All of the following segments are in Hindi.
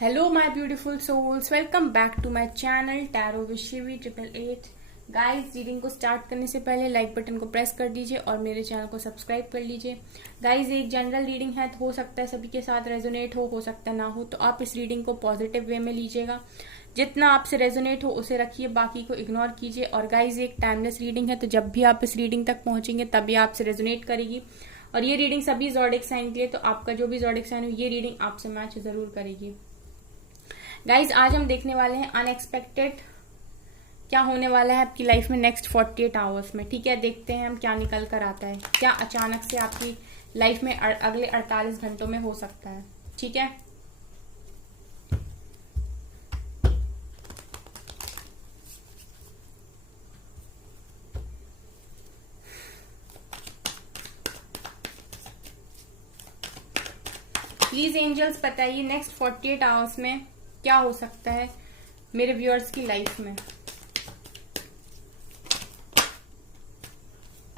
Hello my beautiful souls, welcome back to my channel Tarot with Shivi 888। Guys, reading को स्टार्ट करने से पहले लाइक बटन को प्रेस कर दीजिए और मेरे चैनल को सब्सक्राइब कर लीजिए। गाइस, एक जनरल रीडिंग है, तो हो सकता है सभी के साथ रेजोनेट हो सकता है ना हो, तो आप इस रीडिंग को पॉजिटिव वे में लीजिएगा। जितना आपसे रेजोनेट हो उसे रखिए, बाकी को इग्नोर कीजिए। और गाइस, एक टाइमलेस रीडिंग है, तो जब भी आप इस रीडिंग तक पहुंचेंगे तभी आपसे रेजोनेट करेगी। और ये रीडिंग सभी ज़ोडिक साइन के लिए, तो आपका जो भी ज़ोडिक साइन हो ये रीडिंग आपसे मैच जरूर करेगी। गाइज, आज हम देखने वाले हैं अनएक्सपेक्टेड क्या होने वाला है आपकी लाइफ में नेक्स्ट 48 आवर्स में। ठीक है, देखते हैं हम क्या निकल कर आता है, क्या अचानक से आपकी लाइफ में अगले 48 घंटों में हो सकता है। ठीक है, प्लीज एंजल्स बताइए नेक्स्ट 48 आवर्स में क्या हो सकता है मेरे व्यूअर्स की लाइफ में।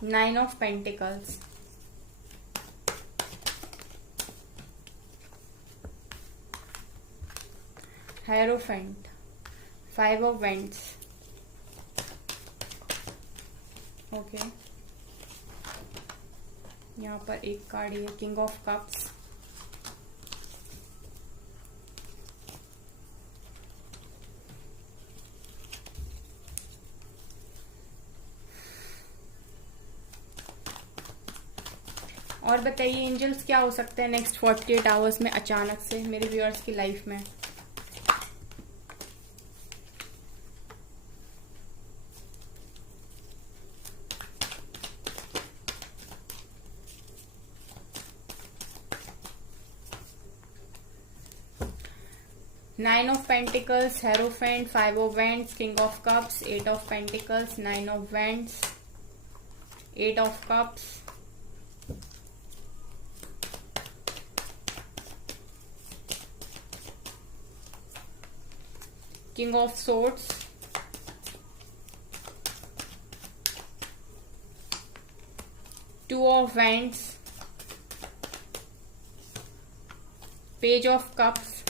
9 of pentacles, hierophant, 5 of vents, okay, यहाँ पर एक कार्ड है किंग ऑफ कप्स, और बताइए एंजल्स क्या हो सकता है नेक्स्ट 48 आवर्स में अचानक से मेरे व्यूअर्स की लाइफ में। Nine of pentacles, hierophant, 5 of vents, king of cups, 8 of pentacles, 9 of vents, 8 of cups, King of Swords, Two of Wands, Page of Cups,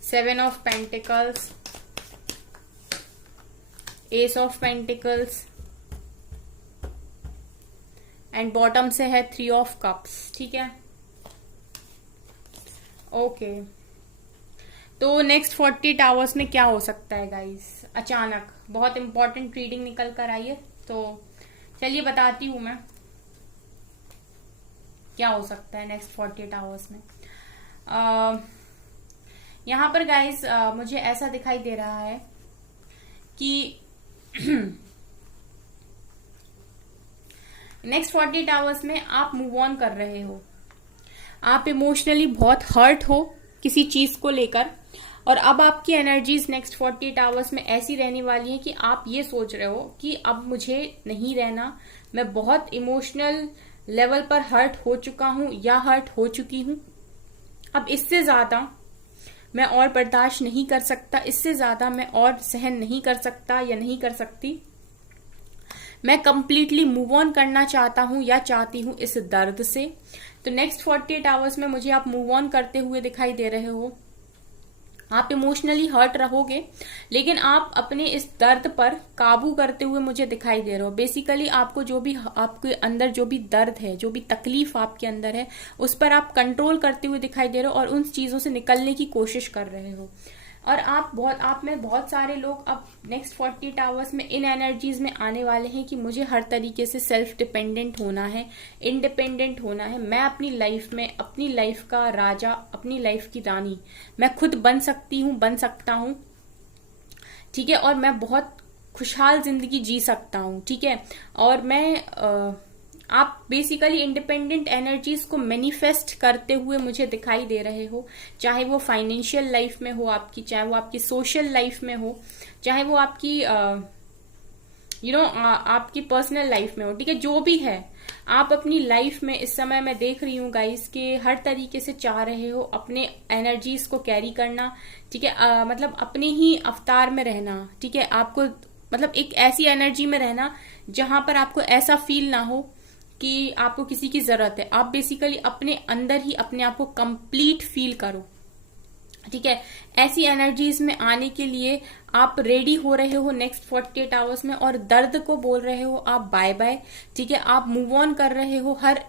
Seven of Pentacles, Ace of Pentacles, and bottom से है 3 ऑफ कप्स। ठीक है, ओके, तो नेक्स्ट 48 आवर्स में क्या हो सकता है गाइस अचानक। बहुत इंपॉर्टेंट रीडिंग निकल कर आई है, तो चलिए बताती हूं मैं क्या हो सकता है नेक्स्ट 48 आवर्स में। यहां पर गाइस मुझे ऐसा दिखाई दे रहा है कि नेक्स्ट 48 आवर्स में आप मूव ऑन कर रहे हो, आप इमोशनली बहुत हर्ट हो किसी चीज को लेकर, और अब आपकी एनर्जीज नेक्स्ट 48 आवर्स में ऐसी रहने वाली हैं कि आप ये सोच रहे हो कि अब मुझे नहीं रहना, मैं बहुत इमोशनल लेवल पर हर्ट हो चुका हूं या हर्ट हो चुकी हूं, अब इससे ज्यादा मैं और बर्दाश्त नहीं कर सकता, इससे ज्यादा मैं और सहन नहीं कर सकता या नहीं कर सकती, मैं कंप्लीटली मूव ऑन करना चाहता हूं या चाहती हूं इस दर्द से। तो नेक्स्ट 48 आवर्स में मुझे आप मूव ऑन करते हुए दिखाई दे रहे हो। आप इमोशनली हर्ट रहोगे, लेकिन आप अपने इस दर्द पर काबू करते हुए मुझे दिखाई दे रहे हो। बेसिकली आपको जो भी आपके अंदर जो भी दर्द है, जो भी तकलीफ आपके अंदर है, उस पर आप कंट्रोल करते हुए दिखाई दे रहे हो और उन चीजों से निकलने की कोशिश कर रहे हो। और आप में बहुत सारे लोग अब नेक्स्ट 48 आवर्स में इन एनर्जीज में आने वाले हैं कि मुझे हर तरीके से सेल्फ डिपेंडेंट होना है, इंडिपेंडेंट होना है, मैं अपनी लाइफ में अपनी लाइफ का राजा, अपनी लाइफ की रानी मैं खुद बन सकती हूँ, बन सकता हूँ। ठीक है, और मैं बहुत खुशहाल जिंदगी जी सकता हूँ। ठीक है, और मैं आप बेसिकली इंडिपेंडेंट एनर्जीज को मैनिफेस्ट करते हुए मुझे दिखाई दे रहे हो, चाहे वो फाइनेंशियल लाइफ में हो आपकी, चाहे वो आपकी सोशल लाइफ में हो, चाहे वो आपकी आपकी पर्सनल लाइफ में हो। ठीक है, जो भी है आप अपनी लाइफ में इस समय मैं देख रही हूँ गाइस कि हर तरीके से चाह रहे हो अपने एनर्जीज को कैरी करना। ठीक है, मतलब अपने ही अवतार में रहना। ठीक है, आपको मतलब एक ऐसी एनर्जी में रहना जहां पर आपको ऐसा फील ना हो कि आपको किसी की जरूरत है। आप बेसिकली अपने अंदर ही अपने आप को कंप्लीट फील करो, ठीक है। ऐसी एनर्जीज में आने के लिए आप रेडी हो रहे हो नेक्स्ट 48 आवर्स में, और दर्द को बोल रहे हो आप बाय बाय, ठीक है। आप मूव ऑन कर रहे हो हर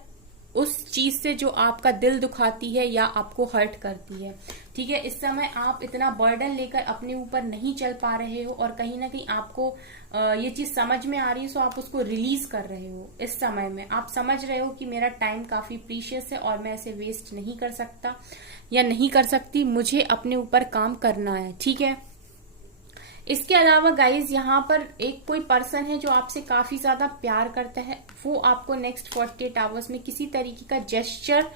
उस चीज से जो आपका दिल दुखाती है या आपको हर्ट करती है, ठीक है। इस समय आप इतना बर्डन लेकर अपने ऊपर नहीं चल पा रहे हो, और कहीं ना कहीं आपको ये चीज समझ में आ रही है, सो आप उसको रिलीज कर रहे हो। इस समय में आप समझ रहे हो कि मेरा टाइम काफी प्रीशियस है और मैं इसे वेस्ट नहीं कर सकता या नहीं कर सकती, मुझे अपने ऊपर काम करना है, ठीक है। इसके अलावा गाइज यहाँ पर एक कोई पर्सन है जो आपसे काफी ज्यादा प्यार करता है, वो आपको नेक्स्ट 48 आवर्स में किसी तरीके का जेस्चर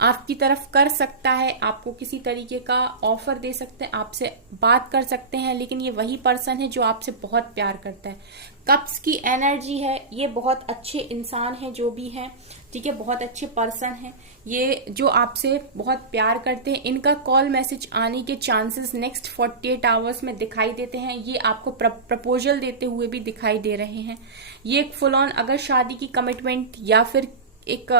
आपकी तरफ कर सकता है, आपको किसी तरीके का ऑफर दे सकते हैं, आपसे बात कर सकते हैं, लेकिन ये वही पर्सन है जो आपसे बहुत प्यार करता है। कप्स की एनर्जी है, ये बहुत अच्छे इंसान है जो भी है, ठीक है, बहुत अच्छे पर्सन है ये जो आपसे बहुत प्यार करते हैं। इनका कॉल मैसेज आने के चांसेस नेक्स्ट 48 आवर्स में दिखाई देते हैं। ये आपको प्रपोजल देते हुए भी दिखाई दे रहे हैं। ये एक फुल ऑन अगर शादी की कमिटमेंट या फिर एक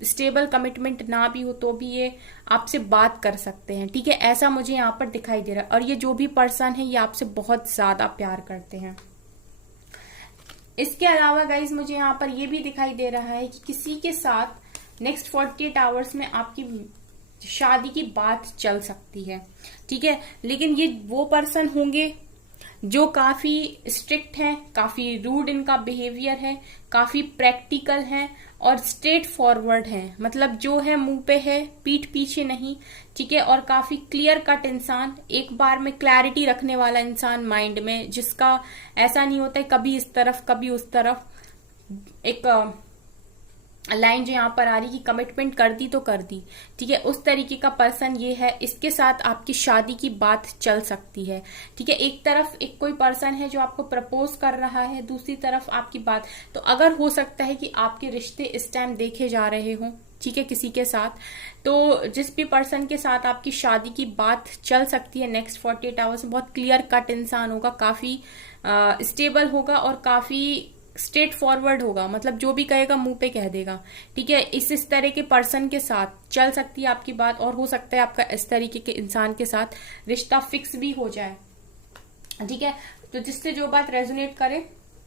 स्टेबल कमिटमेंट ना भी हो तो भी ये आपसे बात कर सकते हैं, ठीक है, ऐसा मुझे यहाँ पर दिखाई दे रहा है। और ये जो भी पर्सन है ये आपसे बहुत ज्यादा प्यार करते हैं। इसके अलावा गाइज मुझे यहाँ पर ये भी दिखाई दे रहा है कि किसी के साथ नेक्स्ट 48 आवर्स में आपकी शादी की बात चल सकती है, ठीक है। लेकिन ये वो पर्सन होंगे जो काफी स्ट्रिक्ट हैं, काफी रूड इनका बिहेवियर है, काफी प्रैक्टिकल हैं और स्ट्रेट फॉरवर्ड हैं। मतलब जो है मुंह पे है, पीठ पीछे नहीं, ठीक है। और काफी क्लियर कट इंसान, एक बार में क्लैरिटी रखने वाला इंसान माइंड में, जिसका ऐसा नहीं होता है कभी इस तरफ कभी उस तरफ। एक लाइन जो यहाँ पर आ रही कि कमिटमेंट कर दी तो कर दी, ठीक है, उस तरीके का पर्सन ये है। इसके साथ आपकी शादी की बात चल सकती है, ठीक है। एक तरफ एक कोई पर्सन है जो आपको प्रपोज कर रहा है, दूसरी तरफ आपकी बात। तो अगर हो सकता है कि आपके रिश्ते इस टाइम देखे जा रहे हों, ठीक है, किसी के साथ, तो जिस भी पर्सन के साथ आपकी शादी की बात चल सकती है नेक्स्ट 48 आवर्स में, बहुत क्लियर कट इंसान होगा, काफी स्टेबल होगा और काफी स्ट्रेट फॉरवर्ड होगा। मतलब जो भी कहेगा मुंह पे कह देगा, ठीक है। इस तरह के पर्सन के साथ चल सकती है आपकी बात, और हो सकता है आपका इस तरीके के इंसान के साथ रिश्ता फिक्स भी हो जाए, ठीक है। तो जिससे जो बात रेजोनेट करे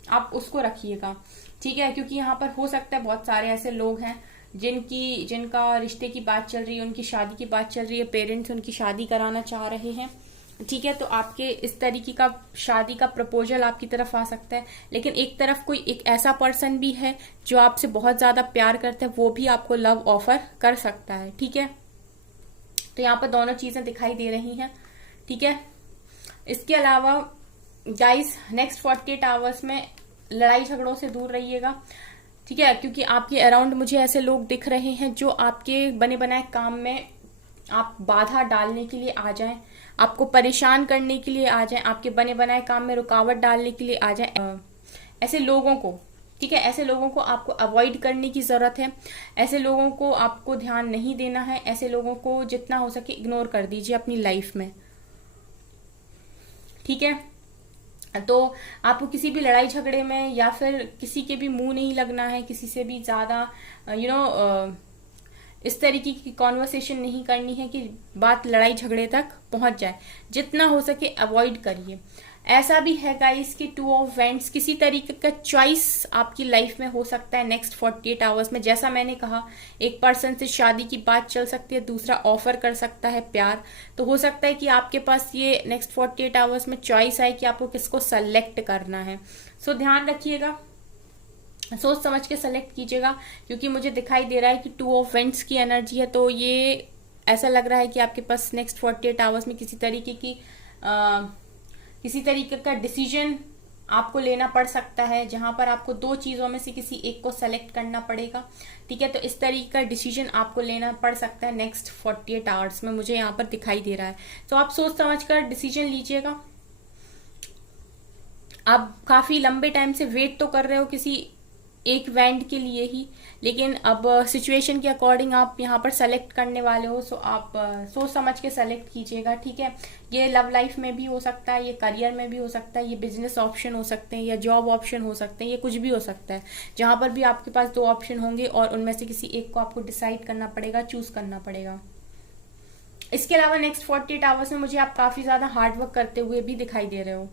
आप उसको रखिएगा, ठीक है, क्योंकि यहाँ पर हो सकता है बहुत सारे ऐसे लोग हैं जिनका रिश्ते की बात चल रही है, उनकी शादी की बात चल रही है, पेरेंट्स उनकी शादी कराना चाह रहे हैं, ठीक है। तो आपके इस तरीके का शादी का प्रपोजल आपकी तरफ आ सकता है। लेकिन एक तरफ कोई एक ऐसा पर्सन भी है जो आपसे बहुत ज्यादा प्यार करता है, वो भी आपको लव ऑफर कर सकता है, ठीक है। तो यहाँ पर दोनों चीजें दिखाई दे रही हैं, ठीक है। इसके अलावा गाइस नेक्स्ट 48 आवर्स में लड़ाई झगड़ों से दूर रहिएगा, ठीक है, क्योंकि आपके अराउंड मुझे ऐसे लोग दिख रहे हैं जो आपके बने बनाए काम में आप बाधा डालने के लिए आ जाएं, आपको परेशान करने के लिए आ जाएं, आपके बने बनाए काम में रुकावट डालने के लिए आ जाएं। ऐसे लोगों को, ठीक है, ऐसे लोगों को आपको अवॉइड करने की जरूरत है। ऐसे लोगों को आपको ध्यान नहीं देना है। ऐसे लोगों को जितना हो सके इग्नोर कर दीजिए अपनी लाइफ में, ठीक है। तो आपको किसी भी लड़ाई झगड़े में या फिर किसी के भी मुंह नहीं लगना है, किसी से भी ज्यादा इस तरीके की कॉन्वर्सेशन नहीं करनी है कि बात लड़ाई झगड़े तक पहुंच जाए। जितना हो सके अवॉइड करिए। ऐसा भी है गाइस कि 2 ऑफ वेंट्स किसी तरीके का चॉइस आपकी लाइफ में हो सकता है नेक्स्ट 48 आवर्स में। जैसा मैंने कहा, एक पर्सन से शादी की बात चल सकती है, दूसरा ऑफर कर सकता है प्यार। तो हो सकता है कि आपके पास ये नेक्स्ट 48 आवर्स में चॉइस आए कि आपको किसको सेलेक्ट करना है। सो ध्यान रखिएगा, सोच समझ के सेलेक्ट कीजिएगा, क्योंकि मुझे दिखाई दे रहा है कि 2 ऑफ वेंट्स की एनर्जी है। तो ये ऐसा लग रहा है कि आपके पास नेक्स्ट 48 आवर्स में किसी तरीके का डिसीजन आपको लेना पड़ सकता है, जहां पर आपको 2 चीजों में से किसी एक को सेलेक्ट करना पड़ेगा, ठीक है। तो इस तरीके का डिसीजन आपको लेना पड़ सकता है नेक्स्ट 48 आवर्स में, मुझे यहाँ पर दिखाई दे रहा है। तो आप सोच समझ कर डिसीजन लीजिएगा। आप काफी लंबे टाइम से वेट तो कर रहे हो किसी एक वेंट के लिए ही, लेकिन अब सिचुएशन के अकॉर्डिंग आप यहाँ पर सेलेक्ट करने वाले हो, सो आप सोच समझ के सेलेक्ट कीजिएगा, ठीक है। ये लव लाइफ में भी हो सकता है, ये करियर में भी हो सकता है, ये बिजनेस ऑप्शन हो सकते हैं, या जॉब ऑप्शन हो सकते हैं, ये कुछ भी हो सकता है। जहां पर भी आपके पास 2 ऑप्शन होंगे और उनमें से किसी एक को आपको डिसाइड करना पड़ेगा, चूज करना पड़ेगा। इसके अलावा नेक्स्ट 48 आवर्स में मुझे आप काफी ज्यादा हार्डवर्क करते हुए भी दिखाई दे रहे हो,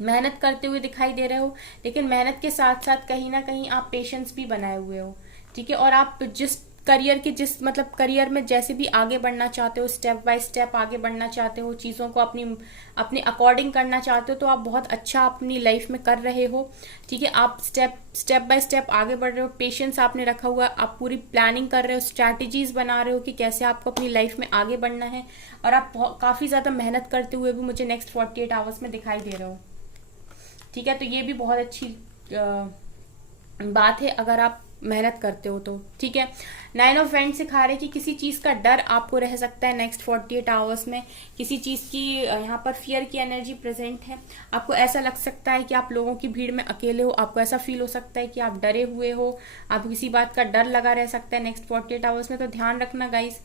मेहनत करते हुए दिखाई दे रहे हो, लेकिन मेहनत के साथ साथ कहीं ना कहीं आप पेशेंस भी बनाए हुए हो, ठीक है। और आप जिस करियर में जैसे भी आगे बढ़ना चाहते हो, स्टेप बाय स्टेप आगे बढ़ना चाहते हो, चीजों को अपने अकॉर्डिंग करना चाहते हो, तो आप बहुत अच्छा अपनी लाइफ में कर रहे हो, ठीक है। आप स्टेप बाय स्टेप आगे बढ़ रहे हो, पेशेंस आपने रखा हुआ, आप पूरी प्लानिंग कर रहे हो, स्ट्रैटेजीज बना रहे हो कि कैसे आपको अपनी लाइफ में आगे बढ़ना है, और आप काफी ज्यादा मेहनत करते हुए भी मुझे नेक्स्ट 48 आवर्स में दिखाई दे रहे हो, ठीक है। तो ये भी बहुत अच्छी बात है अगर आप मेहनत करते हो तो, ठीक है। 9 ऑफ वेंट सिखा रहे कि किसी चीज का डर आपको रह सकता है नेक्स्ट 48 आवर्स में, किसी चीज की यहाँ पर फियर की एनर्जी प्रेजेंट है। आपको ऐसा लग सकता है कि आप लोगों की भीड़ में अकेले हो, आपको ऐसा फील हो सकता है कि आप डरे हुए हो, आपको किसी बात का डर लगा रह सकता है नेक्स्ट 48 आवर्स में। तो ध्यान रखना गाइस,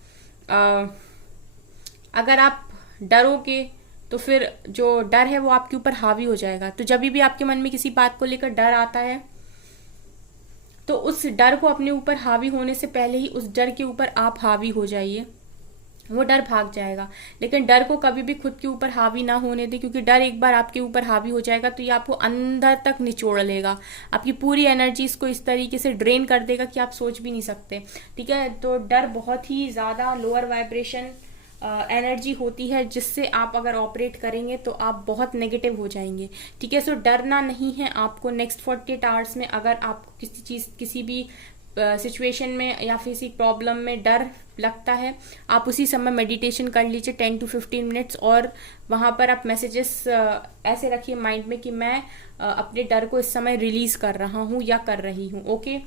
अगर आप डरोगे तो फिर जो डर है वो आपके ऊपर हावी हो जाएगा। तो जब भी आपके मन में किसी बात को लेकर डर आता है, तो उस डर को अपने ऊपर हावी होने से पहले ही उस डर के ऊपर आप हावी हो जाइए, वो डर भाग जाएगा। लेकिन डर को कभी भी खुद के ऊपर हावी ना होने दे, क्योंकि डर एक बार आपके ऊपर हावी हो जाएगा तो ये आपको अंदर तक निचोड़ लेगा, आपकी पूरी एनर्जीज को इस तरीके से ड्रेन कर देगा कि आप सोच भी नहीं सकते, ठीक है। तो डर बहुत ही ज्यादा लोअर वाइब्रेशन एनर्जी होती है, जिससे आप अगर ऑपरेट करेंगे तो आप बहुत नेगेटिव हो जाएंगे, ठीक है। सो डरना नहीं है आपको नेक्स्ट 48 आवर्स में। अगर आपको किसी भी सिचुएशन में या किसी प्रॉब्लम में डर लगता है, आप उसी समय मेडिटेशन कर लीजिए 10 to 15 मिनट्स, और वहां पर आप मैसेजेस ऐसे रखिए माइंड में कि मैं अपने डर को इस समय रिलीज कर रहा हूं या कर रही हूं, ओके।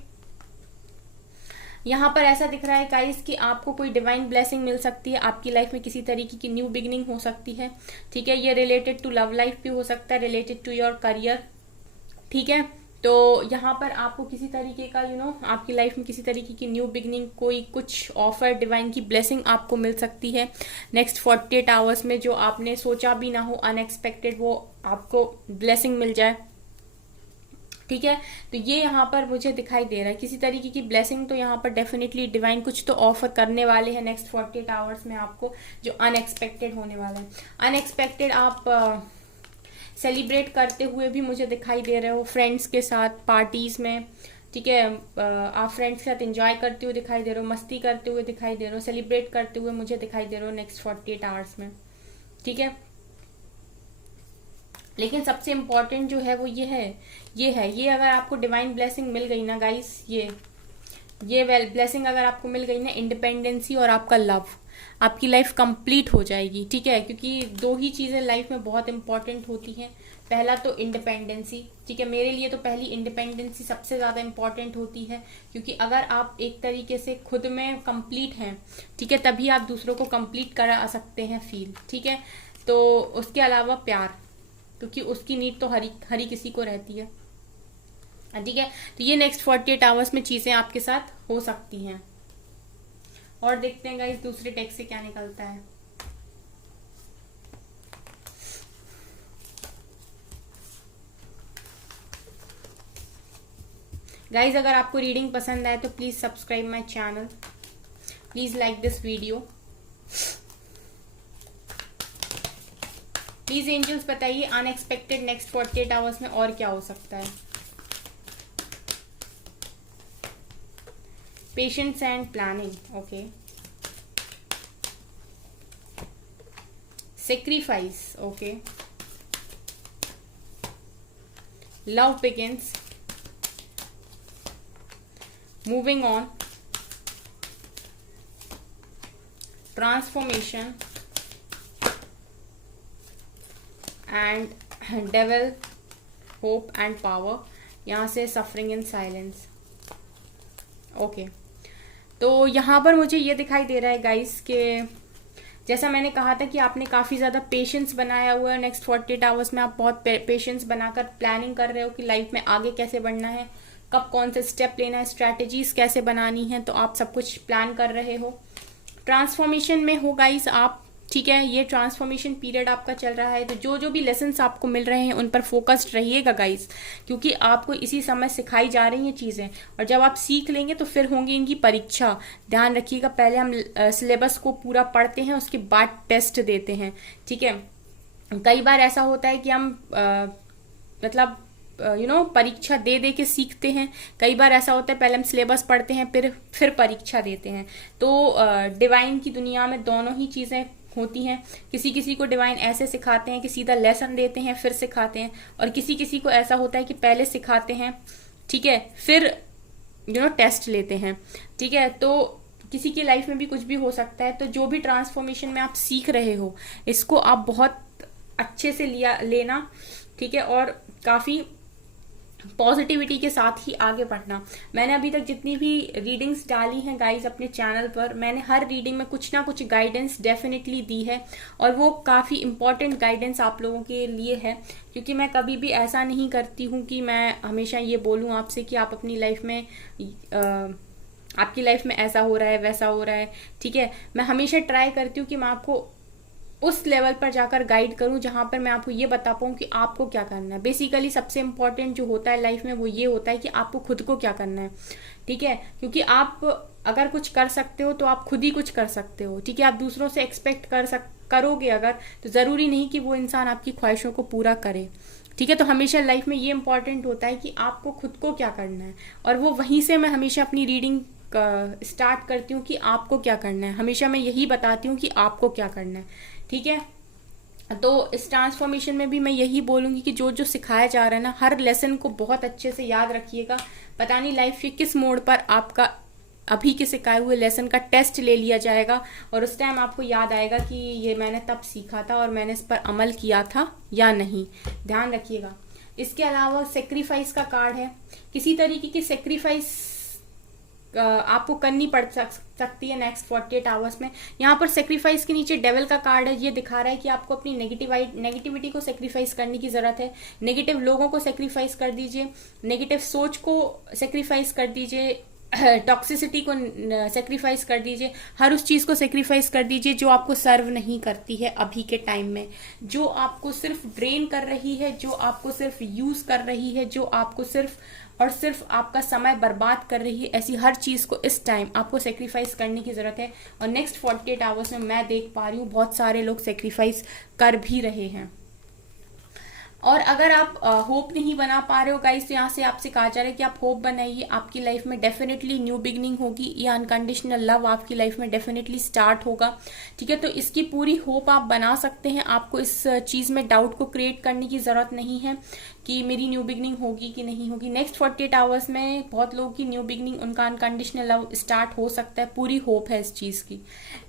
यहाँ पर ऐसा दिख रहा है गाइस कि आपको कोई डिवाइन ब्लेसिंग मिल सकती है, आपकी लाइफ में किसी तरीके की न्यू बिगिनिंग हो सकती है, ठीक है। ये रिलेटेड टू लव लाइफ भी हो सकता है, रिलेटेड टू योर करियर, ठीक है। तो यहाँ पर आपको किसी तरीके का आपकी लाइफ में किसी तरीके की न्यू बिगिनिंग, कोई कुछ ऑफर, डिवाइन की ब्लेसिंग आपको मिल सकती है नेक्स्ट 48 आवर्स में, जो आपने सोचा भी ना हो, अनएक्सपेक्टेड वो आपको ब्लेसिंग मिल जाए, ठीक है। तो ये यहाँ पर मुझे दिखाई दे रहा है किसी तरीके की ब्लेसिंग, तो यहाँ पर डेफिनेटली डिवाइन कुछ तो ऑफर करने वाले हैं नेक्स्ट 48 आवर्स में आपको, जो अनएक्सपेक्टेड होने वाला है। अनएक्सपेक्टेड आप सेलिब्रेट करते हुए भी मुझे दिखाई दे रहे हो, फ्रेंड्स के साथ पार्टीज में, ठीक है। आप फ्रेंड्स के साथ एंजॉय करते हुए दिखाई दे रहे हो, मस्ती करते हुए दिखाई दे रहे हो, सेलिब्रेट करते हुए मुझे दिखाई दे रहे हो नेक्स्ट 48 आवर्स में, ठीक है। लेकिन सबसे इम्पोर्टेंट जो है वो ये अगर आपको डिवाइन ब्लेसिंग मिल गई ना गाइस, ये ब्लेसिंग अगर आपको मिल गई ना, इंडिपेंडेंसी और आपका लव, आपकी लाइफ कंप्लीट हो जाएगी, ठीक है। क्योंकि 2 ही चीजें लाइफ में बहुत इंपॉर्टेंट होती हैं, पहला तो इंडिपेंडेंसी, ठीक है। मेरे लिए तो पहली इंडिपेंडेंसी सबसे ज्यादा इंपॉर्टेंट होती है, क्योंकि अगर आप एक तरीके से खुद में कंप्लीट हैं, ठीक है, तभी आप दूसरों को कंप्लीट करा सकते हैं फील, ठीक है। तो उसके अलावा प्यार, क्योंकि उसकी नीड तो हर किसी को रहती है, ठीक है। तो ये नेक्स्ट 48 आवर्स में चीजें आपके साथ हो सकती हैं, और देखते हैं गाइस दूसरे टेक्स्ट से क्या निकलता है। गाइस अगर आपको रीडिंग पसंद आए तो please subscribe my channel, please like this video, please angels बताइए अनएक्सपेक्टेड नेक्स्ट 48 आवर्स में और क्या हो सकता है। Patience and planning, okay. Sacrifice, okay. Love begins, moving on, transformation and devil, hope and power, यहां से सफरिंग इन साइलेंस, ओके। तो यहाँ पर मुझे ये दिखाई दे रहा है गाइस के जैसा मैंने कहा था कि आपने काफी ज्यादा पेशेंस बनाया हुआ है, नेक्स्ट 48 आवर्स में आप बहुत पेशेंस बनाकर प्लानिंग कर रहे हो कि लाइफ में आगे कैसे बढ़ना है। कब कौन से स्टेप लेना है, स्ट्रैटेजीज कैसे बनानी है, तो आप सब कुछ प्लान कर रहे हो। ट्रांसफॉर्मेशन में हो गाइस आप, ठीक है, ये ट्रांसफॉर्मेशन पीरियड आपका चल रहा है, तो जो भी लेसन्स आपको मिल रहे हैं उन पर फोकस्ड रहिएगा गाइस, क्योंकि आपको इसी समय सिखाई जा रही हैं चीज़ें, और जब आप सीख लेंगे तो फिर होंगी इनकी परीक्षा। ध्यान रखिएगा, पहले हम सिलेबस को पूरा पढ़ते हैं, उसके बाद टेस्ट देते हैं, ठीक है। कई बार ऐसा होता है कि हम मतलब परीक्षा दे दे के सीखते हैं, कई बार ऐसा होता है पहले हम सिलेबस पढ़ते हैं फिर परीक्षा देते हैं। तो डिवाइन की दुनिया में दोनों ही चीज़ें होती हैं। किसी किसी को डिवाइन ऐसे सिखाते हैं कि सीधा लेसन देते हैं फिर सिखाते हैं, और किसी किसी को ऐसा होता है कि पहले सिखाते हैं, ठीक है, फिर टेस्ट लेते हैं, ठीक है। तो किसी की लाइफ में भी कुछ भी हो सकता है। तो जो भी ट्रांसफॉर्मेशन में आप सीख रहे हो, इसको आप बहुत अच्छे से लेना, ठीक है, और काफ़ी पॉजिटिविटी के साथ ही आगे बढ़ना। मैंने अभी तक जितनी भी रीडिंग्स डाली हैं गाइज अपने चैनल पर, मैंने हर रीडिंग में कुछ ना कुछ गाइडेंस डेफिनेटली दी है, और वो काफ़ी इंपॉर्टेंट गाइडेंस आप लोगों के लिए है, क्योंकि मैं कभी भी ऐसा नहीं करती हूँ कि मैं हमेशा ये बोलूँ आपसे कि आप अपनी लाइफ में आपकी लाइफ में ऐसा हो रहा है वैसा हो रहा है, ठीक है। मैं हमेशा ट्राई करती हूँ कि मैं आपको उस लेवल पर जाकर गाइड करूं जहां पर मैं आपको ये बता पाऊं कि आपको क्या करना है। बेसिकली सबसे इम्पोर्टेंट जो होता है लाइफ में वो ये होता है कि आपको खुद को क्या करना है, ठीक है, क्योंकि आप अगर कुछ कर सकते हो तो आप खुद ही कुछ कर सकते हो, ठीक है। आप दूसरों से एक्सपेक्ट करोगे अगर, तो जरूरी नहीं कि वो इंसान आपकी ख्वाहिशों को पूरा करे, ठीक है। तो हमेशा लाइफ में ये इंपॉर्टेंट होता है कि आपको खुद को क्या करना है, और वो वहीं से मैं हमेशा अपनी रीडिंग स्टार्ट करती हूँ कि आपको क्या करना है। हमेशा मैं यही बताती हूँ कि आपको क्या करना है, ठीक है। तो इस ट्रांसफॉर्मेशन में भी मैं यही बोलूंगी कि जो जो सिखाया जा रहा है ना, हर लेसन को बहुत अच्छे से याद रखिएगा। पता नहीं लाइफ के किस मोड़ पर आपका अभी के सिखाए हुए लेसन का टेस्ट ले लिया जाएगा, और उस टाइम आपको याद आएगा कि ये मैंने तब सीखा था और मैंने इस पर अमल किया था या नहीं। ध्यान रखिएगा। इसके अलावा सेक्रीफाइस का कार्ड है। किसी तरीके की सेक्रीफाइस आपको करनी पड़ सकती है नेक्स्ट 48 आवर्स में। यहाँ पर सेक्रीफाइस के नीचे डेविल का कार्ड है। ये दिखा रहा है कि आपको अपनी नेगेटिविटी को सेक्रीफाइस करने की जरूरत है। नेगेटिव लोगों को सेक्रीफाइस कर दीजिए, नेगेटिव सोच को सेक्रीफाइस कर दीजिए, टॉक्सिसिटी को सेक्रीफाइस कर दीजिए, हर उस चीज को सेक्रीफाइस कर दीजिए जो आपको सर्व नहीं करती है अभी के टाइम में, जो आपको सिर्फ ड्रेन कर रही है, जो आपको सिर्फ यूज कर रही है, जो आपको सिर्फ और सिर्फ आपका समय बर्बाद कर रही है। ऐसी हर चीज को इस टाइम आपको सेक्रीफाइस करने की जरूरत है। और नेक्स्ट 48 आवर्स में मैं देख पा रही हूँ बहुत सारे लोग सेक्रीफाइस कर भी रहे हैं। और अगर आप होप नहीं बना पा रहे हो गाइस, तो यहाँ से आपसे कहा जा रहा है कि आप होप बनाइए। आपकी लाइफ में डेफिनेटली न्यू बिगनिंग होगी, ये अनकंडीशनल लव आपकी लाइफ में डेफिनेटली स्टार्ट होगा, ठीक है। तो इसकी पूरी होप आप बना सकते हैं। आपको इस चीज़ में डाउट को क्रिएट करने की ज़रूरत नहीं है कि मेरी न्यू बिगनिंग होगी कि नहीं होगी। नेक्स्ट 48 आवर्स में बहुत लोगों की न्यू बिगनिंग, उनका अनकंडीशनल लव स्टार्ट हो सकता है। पूरी होप है इस चीज़ की,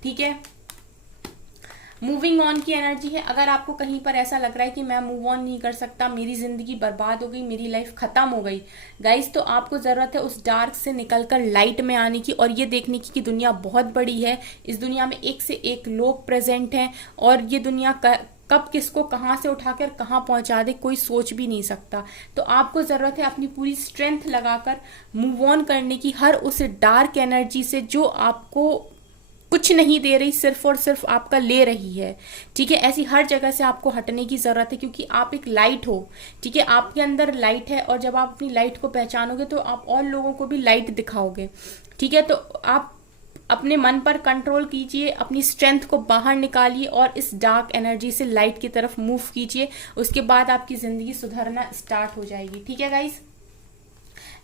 ठीक है। मूविंग ऑन की एनर्जी है। अगर आपको कहीं पर ऐसा लग रहा है कि मैं मूव ऑन नहीं कर सकता, मेरी जिंदगी बर्बाद हो गई, मेरी लाइफ खत्म हो गई गाइस, तो आपको जरूरत है उस डार्क से निकलकर लाइट में आने की और ये देखने की कि दुनिया बहुत बड़ी है। इस दुनिया में एक से एक लोग प्रेजेंट हैं और ये दुनिया कब किसको कहाँ से उठाकर कहाँ पहुंचा दे कोई सोच भी नहीं सकता। तो आपको जरूरत है अपनी पूरी स्ट्रेंथ लगाकर मूव ऑन करने की, हर उस डार्क एनर्जी से जो आपको कुछ नहीं दे रही, सिर्फ और सिर्फ आपका ले रही है, ठीक है। ऐसी हर जगह से आपको हटने की जरूरत है, क्योंकि आप एक लाइट हो, ठीक है। आपके अंदर लाइट है और जब आप अपनी लाइट को पहचानोगे तो आप और लोगों को भी लाइट दिखाओगे, ठीक है। तो आप अपने मन पर कंट्रोल कीजिए, अपनी स्ट्रेंथ को बाहर निकालिए और इस डार्क एनर्जी से लाइट की तरफ मूव कीजिए। उसके बाद आपकी जिंदगी सुधरना स्टार्ट हो जाएगी, ठीक है गाइस।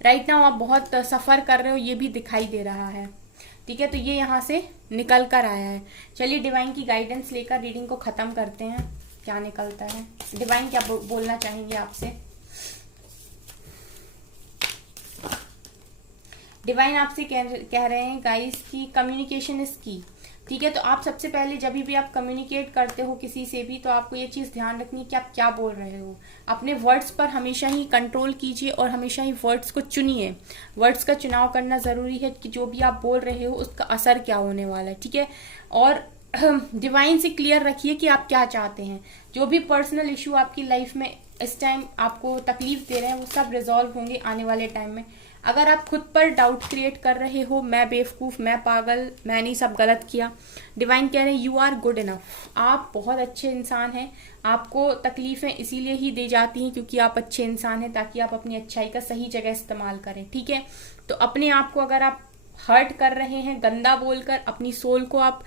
राइट नाउ आप बहुत सफर कर रहे हो, ये भी दिखाई दे रहा है, ठीक है। तो ये यहाँ से निकल कर आया है। चलिए डिवाइन की गाइडेंस लेकर रीडिंग को खत्म करते हैं, क्या निकलता है। डिवाइन क्या बोलना चाहेंगे आपसे। डिवाइन आपसे कह रहे हैं गाइस की कम्युनिकेशन इज की, ठीक है। तो आप सबसे पहले जब भी आप कम्युनिकेट करते हो किसी से भी, तो आपको ये चीज़ ध्यान रखनी है कि आप क्या बोल रहे हो। अपने वर्ड्स पर हमेशा ही कंट्रोल कीजिए और हमेशा ही वर्ड्स को चुनिए। वर्ड्स का चुनाव करना ज़रूरी है कि जो भी आप बोल रहे हो उसका असर क्या होने वाला है, ठीक है। और डिवाइन से क्लियर रखिए कि आप क्या चाहते हैं। जो भी पर्सनल इशू आपकी लाइफ में इस टाइम आपको तकलीफ दे रहे हैं वो सब रिजॉल्व होंगे आने वाले टाइम में। अगर आप खुद पर डाउट क्रिएट कर रहे हो, मैं बेवकूफ़, मैं पागल, मैंने सब गलत किया, डिवाइन कह रहे हैं यू आर गुड इनफ, आप बहुत अच्छे इंसान हैं। आपको तकलीफ़ें इसीलिए ही दी जाती हैं क्योंकि आप अच्छे इंसान हैं, ताकि आप अपनी अच्छाई का सही जगह इस्तेमाल करें। ठीक है, तो अपने आप को अगर आप हर्ट कर रहे हैं गंदा बोलकर, अपनी सोल को आप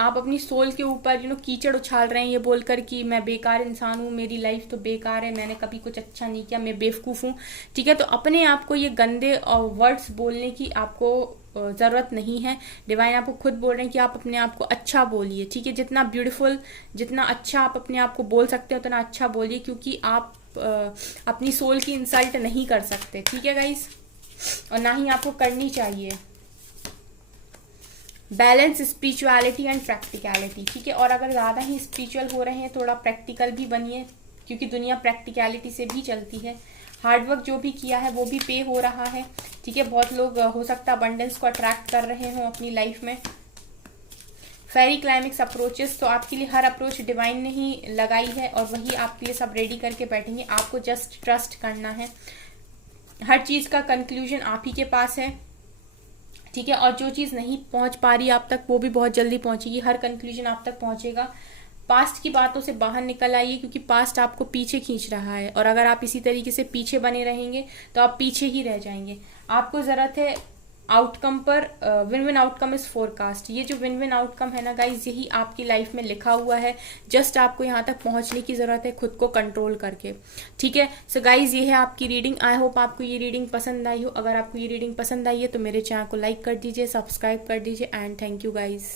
आप अपनी सोल के ऊपर कीचड़ उछाल रहे हैं ये बोलकर कि मैं बेकार इंसान हूँ, मेरी लाइफ तो बेकार है, मैंने कभी कुछ अच्छा नहीं किया, मैं बेवकूफ़ हूँ। ठीक है, तो अपने आप को ये गंदे वर्ड्स बोलने की आपको ज़रूरत नहीं है। डिवाइन आपको खुद बोल रहे हैं कि आप अपने आप को अच्छा बोलिए। ठीक है, जितना ब्यूटीफुल, जितना अच्छा आप अपने आप को बोल सकते हैं उतना अच्छा बोलिए, क्योंकि आप अपनी सोल की इंसल्ट नहीं कर सकते। ठीक है गाइस, और ना ही आपको करनी चाहिए। Balance spirituality and practicality. ठीक है, और अगर ज़्यादा ही स्पिरिचुअल हो रहे हैं थोड़ा प्रैक्टिकल भी बनिए, क्योंकि दुनिया प्रैक्टिकलिटी से भी चलती है। हार्डवर्क जो भी किया है वो भी पे हो रहा है। ठीक है, बहुत लोग हो सकता है अबंडेंस को अट्रैक्ट कर रहे हों अपनी लाइफ में। फेरी क्लाइमेक्स अप्रोचेस, तो आपके लिए हर अप्रोच डिवाइन ने ही लगाई है और वही आपके लिए सब रेडी करके बैठेंगे। आपको जस्ट ट्रस्ट करना है, हर चीज़ का कंक्लूजन आप ही के पास है। ठीक है, और जो चीज़ नहीं पहुंच पा रही आप तक वो भी बहुत जल्दी पहुंचेगी, हर कंक्लूजन आप तक पहुंचेगा। पास्ट की बातों से बाहर निकल आइए, क्योंकि पास्ट आपको पीछे खींच रहा है, और अगर आप इसी तरीके से पीछे बने रहेंगे तो आप पीछे ही रह जाएंगे। आपको ज़रूरत है आउटकम पर। Win win outcome is forecast. ये जो विन विन आउटकम है ना गाइज, यही आपकी लाइफ में लिखा हुआ है। जस्ट आपको यहाँ तक पहुँचने की ज़रूरत है खुद को कंट्रोल करके। ठीक है, सो गाइज ये है आपकी रीडिंग। आई होप आपको ये रीडिंग पसंद आई हो। अगर आपको ये रीडिंग पसंद आई है तो मेरे चैनल को लाइक कर दीजिए, सब्सक्राइब कर दीजिए, एंड थैंक यू गाइज।